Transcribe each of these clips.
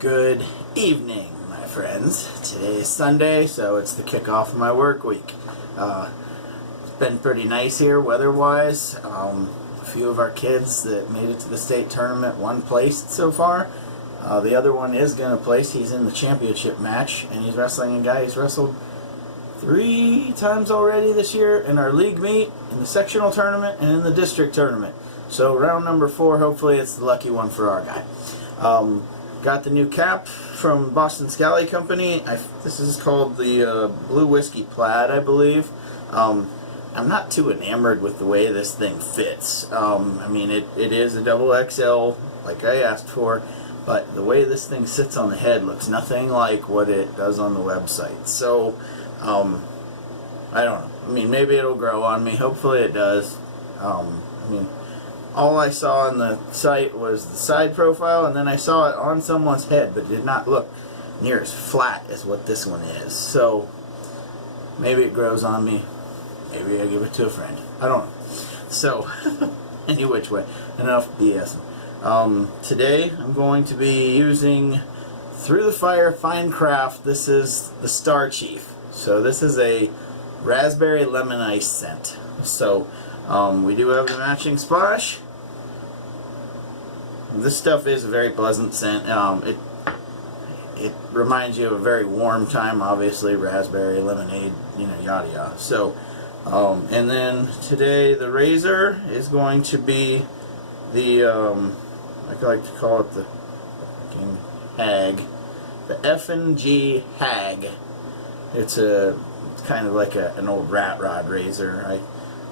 Good evening, my friends. Today is Sunday, so it's the kickoff of my work week. It's been pretty nice here weather-wise. A few of our kids that made it to the state tournament, one placed so far. The other one is going to place. He's in the championship match, and he's wrestling a guy he's wrestled 3 times already this year in our league meet, in the sectional tournament, and in the district tournament. So round number 4, hopefully it's the lucky one for our guy. Got the new cap from Boston Scally Company. This is called the Blue Whiskey Plaid, I believe. I'm not too enamored with the way this thing fits. I mean, it is a double XL, like I asked for, but the way this thing sits on the head looks nothing like what it does on the website. So, I don't know. I mean, maybe it'll grow on me. Hopefully it does. I mean, all I saw on the site was the side profile, and then I saw it on someone's head, but it did not look near as flat as what this one is. So maybe it grows on me. Maybe I give it to a friend. I don't know. So any which way, enough BS. Today I'm going to be using Through the Fire Fine Craft. This is the Star Chief. So this is a raspberry lemon ice scent. So we do have the matching splash. This stuff is a very pleasant scent. It reminds you of a very warm time, obviously, raspberry, lemonade, you know, yada yada. So, and then today the razor is going to be the, I like to call it the fucking Haag, the F&G Haag. It's kind of like an old rat rod razor. I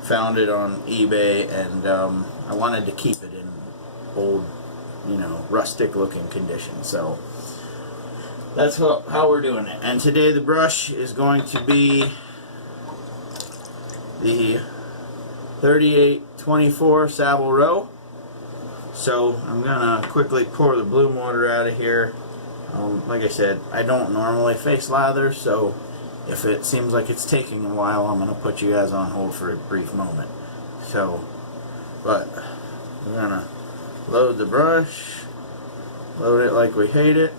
found it on eBay, and I wanted to keep it in old, you know, rustic looking condition. So that's how we're doing it. And today the brush is going to be the 3824 Savile Row. So I'm gonna quickly pour the bloom water out of here. Like I said, I don't normally face lather, so if it seems like it's taking a while, I'm going to put you guys on hold for a brief moment. So, but we're going to load the brush, load it like we hate it.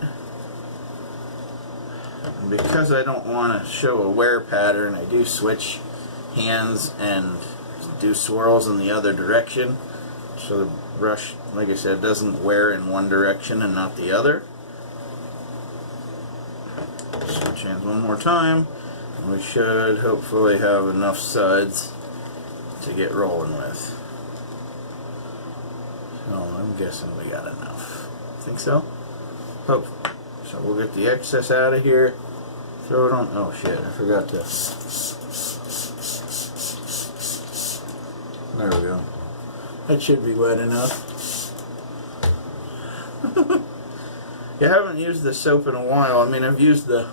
And because I don't want to show a wear pattern, I do switch hands and do swirls in the other direction. So the brush, like I said, doesn't wear in one direction and not the other. Switch hands one more time. We should hopefully have enough suds to get rolling with. So I'm guessing we got enough. Think so? Hope. So we'll get the excess out of here. Throw it on. Oh shit, I forgot to. There we go. That should be wet enough. I haven't used this soap in a while. I mean, I've used the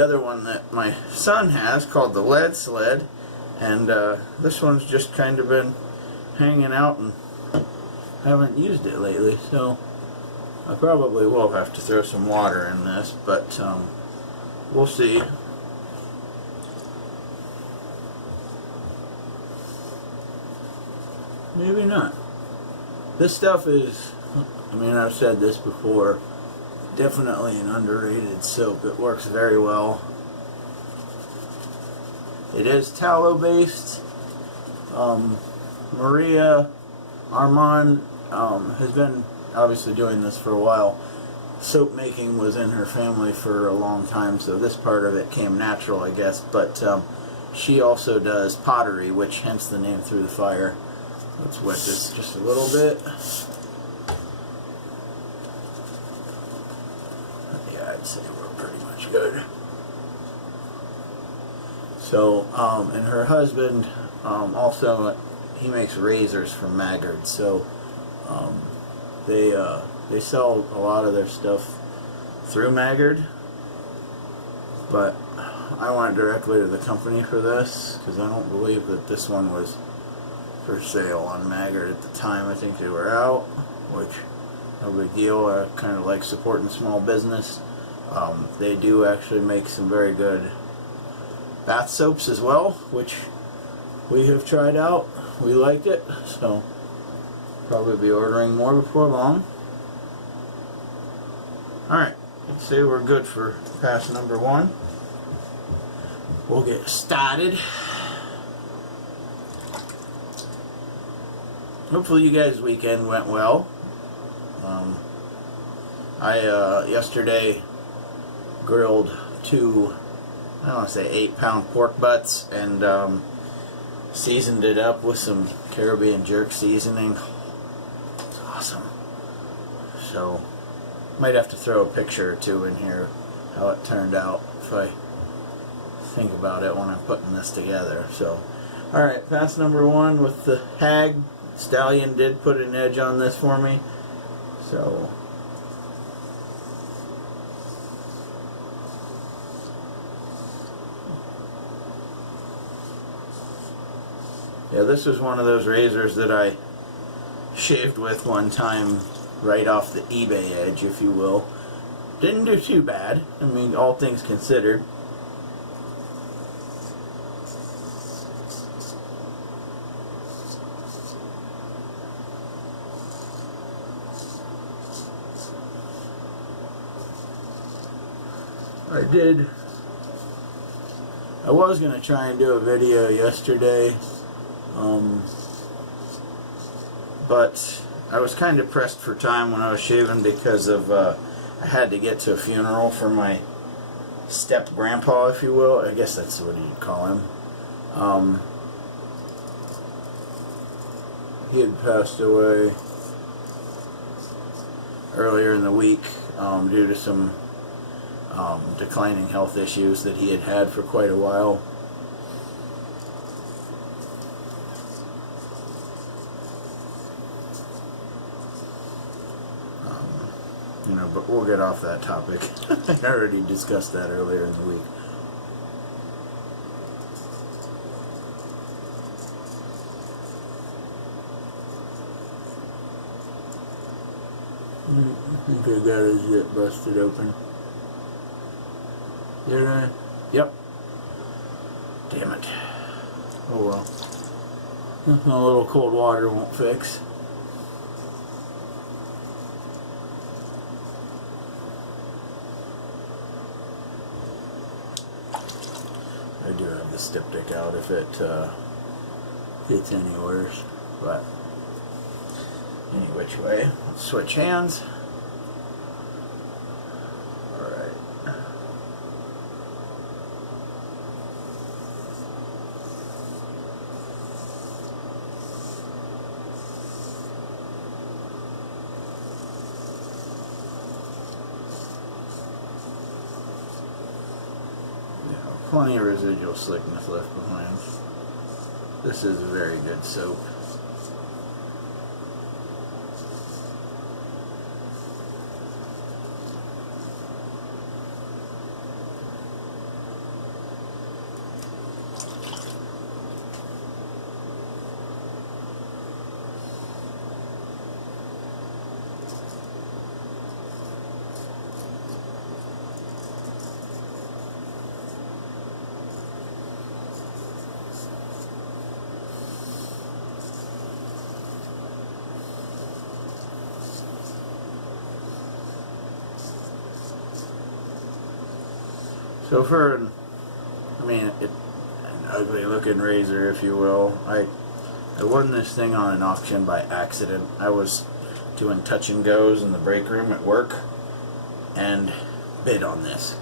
other one that my son has called the Lead Sled, and this one's just kind of been hanging out and haven't used it lately, so I probably will have to throw some water in this, but we'll see. Maybe not. This stuff is, I mean, I've said this before, definitely an underrated soap. It works very well. It is tallow based. Maria Armand has been obviously doing this for a while. Soap making was in her family for a long time, so this part of it came natural, I guess. But she also does pottery, which hence the name Through the Fire. Let's wet this just a little bit. I'd say we're pretty much good. So, and her husband, also, he makes razors from Maggard, so they sell a lot of their stuff through Maggard, but I went directly to the company for this, because I don't believe that this one was for sale on Maggard at the time. I think they were out, which, no big deal. I kind of like supporting small business. They do actually make some very good bath soaps as well, which we have tried out. We liked it, so probably be ordering more before long. Alright, let's say we're good for pass number 1. We'll get started. Hopefully you guys' weekend went well. I yesterday grilled 2, I don't want to say 8-pound pork butts, and seasoned it up with some Caribbean jerk seasoning. It's awesome. So, might have to throw a picture or two in here how it turned out if I think about it when I'm putting this together. So, alright, pass number 1 with the Haag. Stallion did put an edge on this for me. So, yeah, this was one of those razors that I shaved with one time right off the eBay edge, if you will. Didn't do too bad, I mean, all things considered. I was going to try and do a video yesterday, but I was kind of pressed for time when I was shaving because of I had to get to a funeral for my step grandpa, if you will. I guess that's what you'd call him. He had passed away earlier in the week due to some declining health issues that he had had for quite a while. You know, but we'll get off that topic. I already discussed that earlier in the week. I think I got his zip busted open. Did I? Yep. Damn it. Oh well. Nothing a little cold water won't fix. I do have the styptic out if it gets any worse, but any which way. Let's switch hands. Alright. Plenty of residual slickness left behind. This is a very good soap. So for an ugly looking razor, if you will, I won this thing on an auction by accident. I was doing touch and goes in the break room at work and bid on this.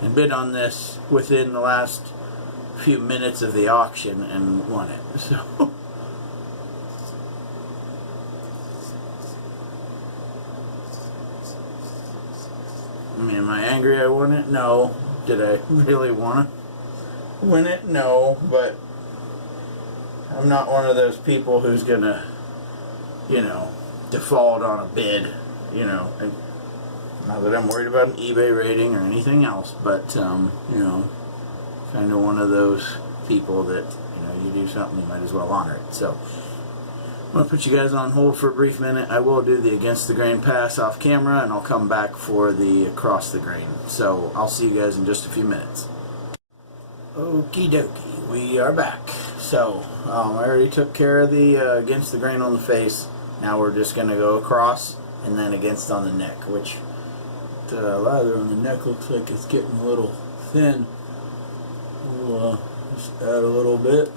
And bid on this within the last few minutes of the auction and won it. So I mean, am I angry I won it? No. Did I really want to win it? No. But I'm not one of those people who's gonna, default on a bid. And not that I'm worried about an eBay rating or anything else, but kind of one of those people that you do something, you might as well honor it. So I'm going to put you guys on hold for a brief minute. I will do the against the grain pass off camera, and I'll come back for the across the grain. So I'll see you guys in just a few minutes. Okie dokie, we are back. So I already took care of the against the grain on the face. Now we're just going to go across and then against on the neck, which the lather on the neck looks like it's getting a little thin. We'll just add a little bit.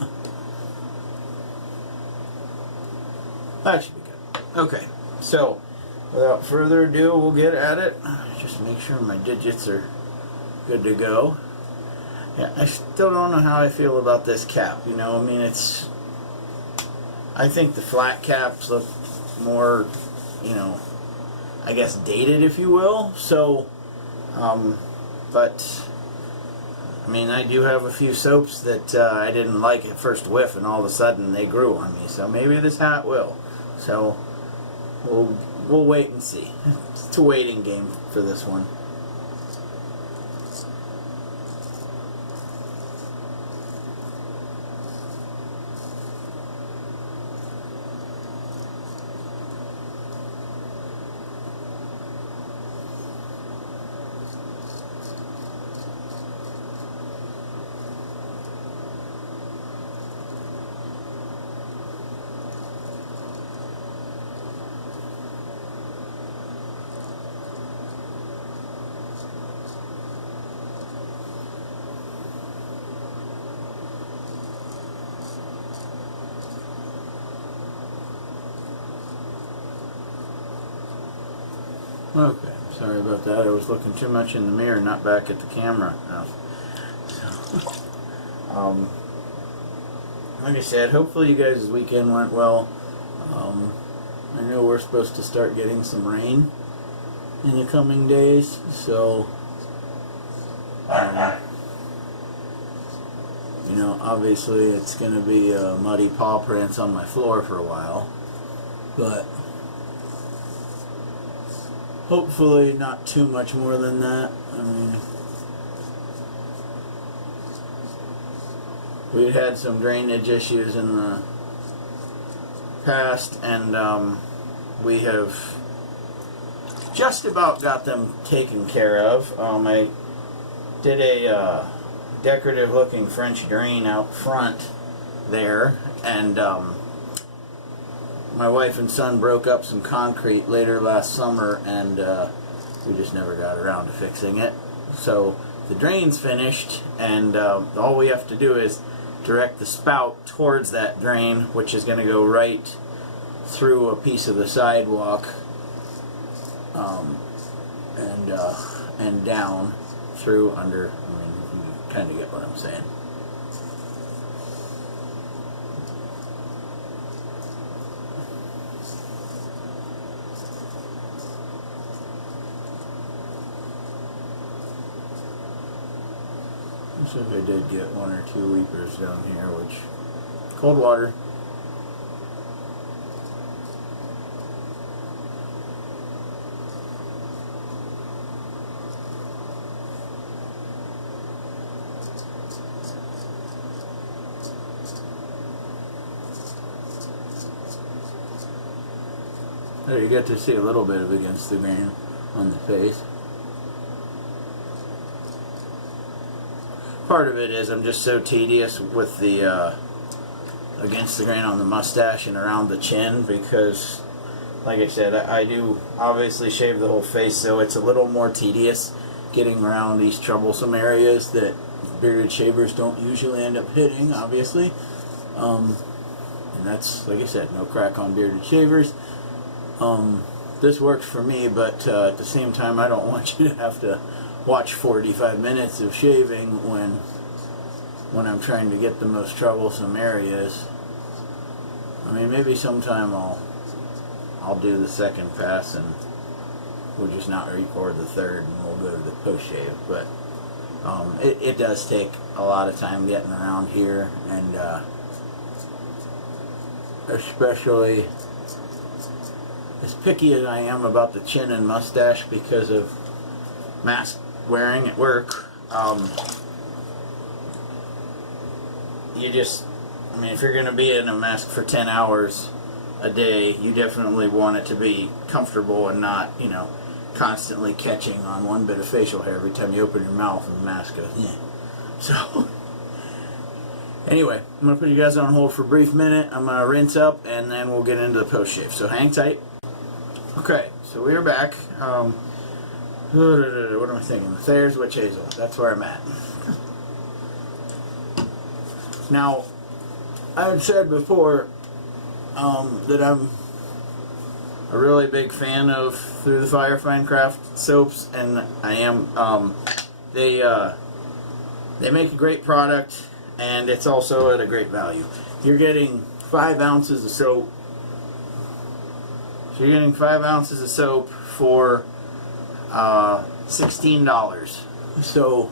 That should be good. Okay, so without further ado, we'll get at it. Just make sure my digits are good to go. Yeah, I still don't know how I feel about this cap. You know, I mean, I think the flat caps look more, you know, I guess dated, if you will. So, but I mean, I do have a few soaps that I didn't like at first whiff, and all of a sudden they grew on me. So maybe this hat will. So we'll wait and see. It's a waiting game for this one. Okay, sorry about that. I was looking too much in the mirror, not back at the camera. No. So, like I said, hopefully you guys' weekend went well. I know we're supposed to start getting some rain in the coming days, so you know, obviously it's going to be muddy paw prints on my floor for a while, but hopefully not too much more than that. I mean, we had some drainage issues in the past, and we have just about got them taken care of. I did a decorative looking French drain out front there, and my wife and son broke up some concrete later last summer, and we just never got around to fixing it. So the drain's finished, and all we have to do is direct the spout towards that drain, which is going to go right through a piece of the sidewalk and down through under. I mean, you kind of get what I'm saying. Looks like I did get one or two weepers down here, which cold water. There, you get to see a little bit of against the grain on the face. Part of it is I'm just so tedious with the against the grain on the mustache and around the chin, because like I said, I do obviously shave the whole face, so it's a little more tedious getting around these troublesome areas that bearded shavers don't usually end up hitting, obviously. And that's, like I said, no crack on bearded shavers. This works for me, but at the same time, I don't want you to have to watch 45 minutes of shaving when I'm trying to get the most troublesome areas. I mean, maybe sometime I'll do the second pass and we'll just not record the third and we'll go to the post shave. But it does take a lot of time getting around here, and especially as picky as I am about the chin and mustache because of mask wearing at work, I mean, if you're going to be in a mask for 10 hours a day, you definitely want it to be comfortable and not, you know, constantly catching on one bit of facial hair every time you open your mouth and the mask goes, yeah. So, Anyway, I'm going to put you guys on hold for a brief minute. I'm going to rinse up and then we'll get into the post shave. So hang tight. Okay, so we are back. What am I thinking? Thayer's Witch Hazel. That's where I'm at. Now, I've said before that I'm a really big fan of Through the Fire Fine Craft soaps, and I am. They make a great product, and it's also at a great value. You're getting 5 ounces of soap. So you're getting 5 ounces of soap for $16. So,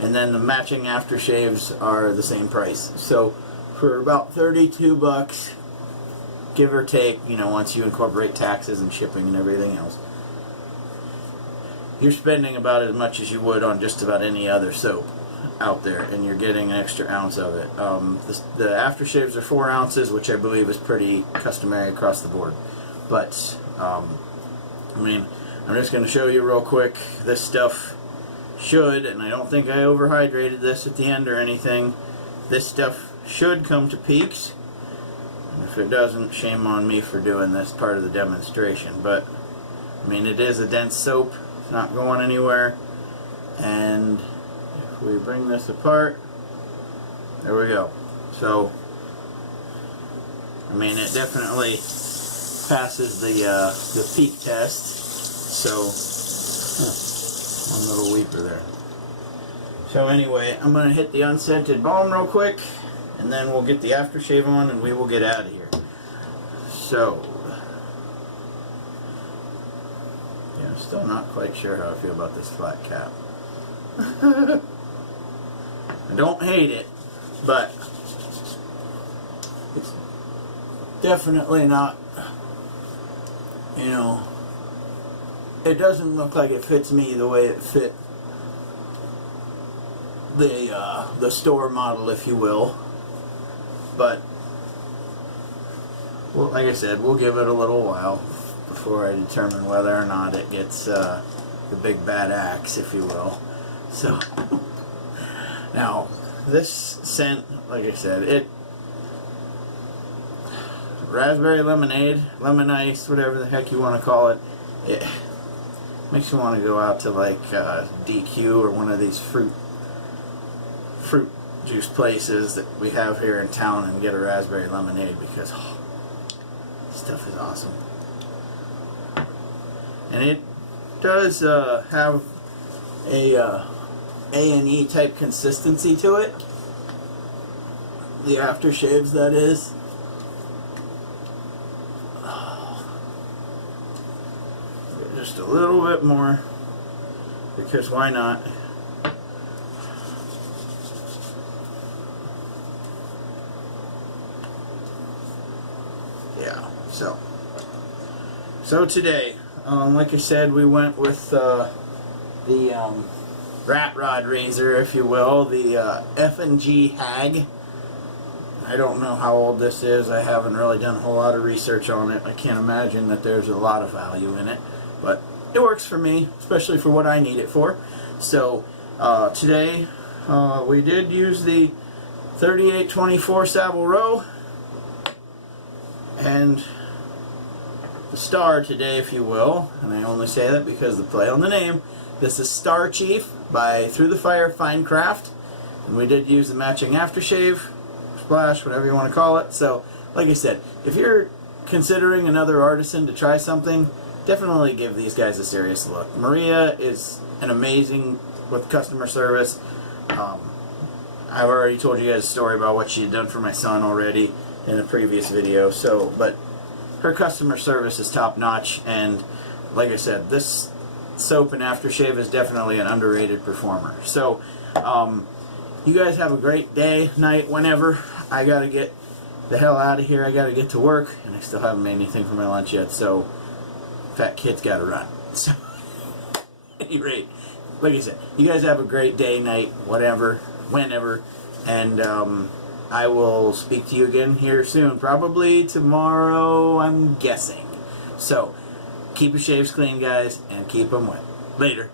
and then the matching aftershaves are the same price. So for about 32 bucks, give or take, you know, once you incorporate taxes and shipping and everything else, you're spending about as much as you would on just about any other soap out there, and you're getting an extra ounce of it. The aftershaves are 4 ounces, which I believe is pretty customary across the board. But, I mean, I'm just going to show you real quick. This stuff should, and I don't think I overhydrated this at the end or anything, this stuff should come to peaks. And if it doesn't, shame on me for doing this part of the demonstration. But, I mean, it is a dense soap. It's not going anywhere. And if we bring this apart, there we go. So, I mean, it definitely passes the peak test. So, one little weeper there. So anyway, I'm going to hit the unscented balm real quick, and then we'll get the aftershave on and we will get out of here. So, yeah, I'm still not quite sure how I feel about this flat cap. I don't hate it, but it's definitely not, you know, it doesn't look like it fits me the way it fit the store model, if you will. But, well, like I said, we'll give it a little while before I determine whether or not it gets the big bad axe, if you will. So, now, this scent, like I said, raspberry lemonade, lemon ice, whatever the heck you want to call it, it makes you want to go out to like DQ or one of these fruit juice places that we have here in town and get a raspberry lemonade, because this stuff is awesome. And it does have a A&E type consistency to it. The aftershaves, that is. Just a little bit more, because why not? Yeah, so today, like I said, we went with the rat rod razor, if you will, the F&G Haag. I don't know how old this is. I haven't really done a whole lot of research on it. I can't imagine that there's a lot of value in it, but it works for me, especially for what I need it for. So today we did use the 3824 Savile Row, and the star today, if you will, and I only say that because the play on the name. This is Star Chief by Through the Fire Fine Craft, and we did use the matching aftershave, splash, whatever you want to call it. So, like I said, if you're considering another artisan to try something, definitely give these guys a serious look. Maria is an amazing with customer service. I've already told you guys a story about what she had done for my son already in a previous video. So, but her customer service is top notch, and like I said, this soap and aftershave is definitely an underrated performer. So, you guys have a great day, night, whenever. I gotta get the hell out of here. I gotta get to work, and I still haven't made anything for my lunch yet. So, fat kid's gotta run. So, at any rate, like I said, you guys have a great day, night, whatever, whenever, and I will speak to you again here soon. Probably tomorrow, I'm guessing. So, keep your shaves clean, guys, and keep them wet. Later.